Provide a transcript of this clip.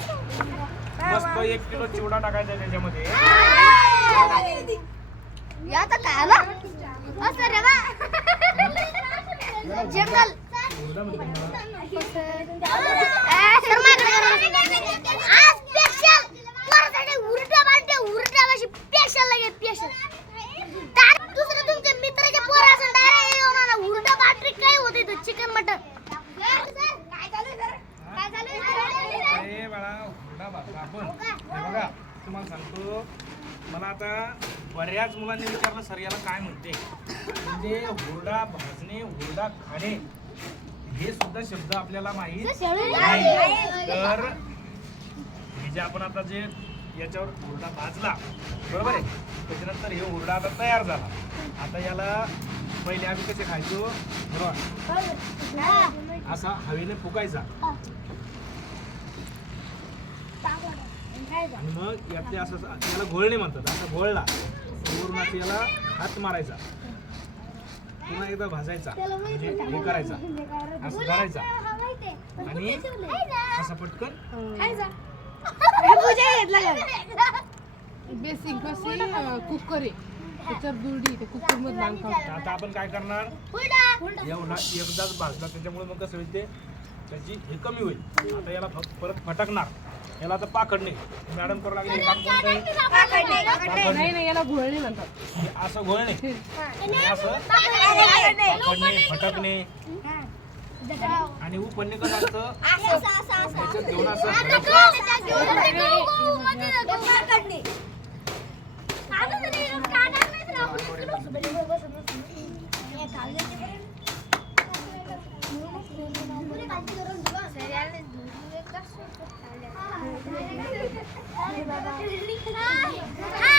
मस्त एक किलो चिवडा टाकायचा त्याच्यामध्ये. याचा काय आला असं रे बा. जंगल. स्पेशल उरटा बांधते उरटा भाषी स्पेशल लगे स्पेशल दुसरं तुमच्या मित्राच्या पोरा असं डायरेक्ट येऊन आणा उरटा बाटरी काय होते तो चिकन मटन काय चालू काय चालू अरे बाळा हुरडा भाजला आपण हे बघा तुम्हाला सांगतो मला आता बऱ्याच मुलांनी विचारलं सर याला काय म्हणते? म्हणजे हुरडा भाजणे हुरडा खाणे हे सुद्धा शब्द आपल्याला माहीत नाही. तर हे जे आपण आता जे याच्यावर हुरडा भाजला बरोबर आहे? त्याच्यानंतर हे हुरडा आता तयार झाला. आता याला पहिले आम्ही कसे खायचो? बरोबर. असा हवेने फुकायचा. आणि मग यातले असं याला घोळणे म्हणतात. असं घोळला. पूर्ण याला हात मारायचा. पुन्हा एकदा भाजायचा. म्हणजे हे करायचा. असं करायचा. आणि असा पटकन. बेसिक कशी कुकर आहे. त्याच्यावर दुर्डी ते कुकरमध्ये बांधतो आता आपण काय करणार? एवढा एकदाच भाजला त्याच्यामुळे मग कसं होईल ते? त्याची हे कमी होईल. आता याला परत फटकणार. याला आता पाकडणे मॅडम करू लागले. काम कोणतं आहे? पाकडणे. नाही नाही याला घोळणी म्हणतात. हे. असं? घोळणे आणि असं पाकडणे फटकणे आणि उपणणे कसं असतं. त्याच्यात घेऊन असं बाबा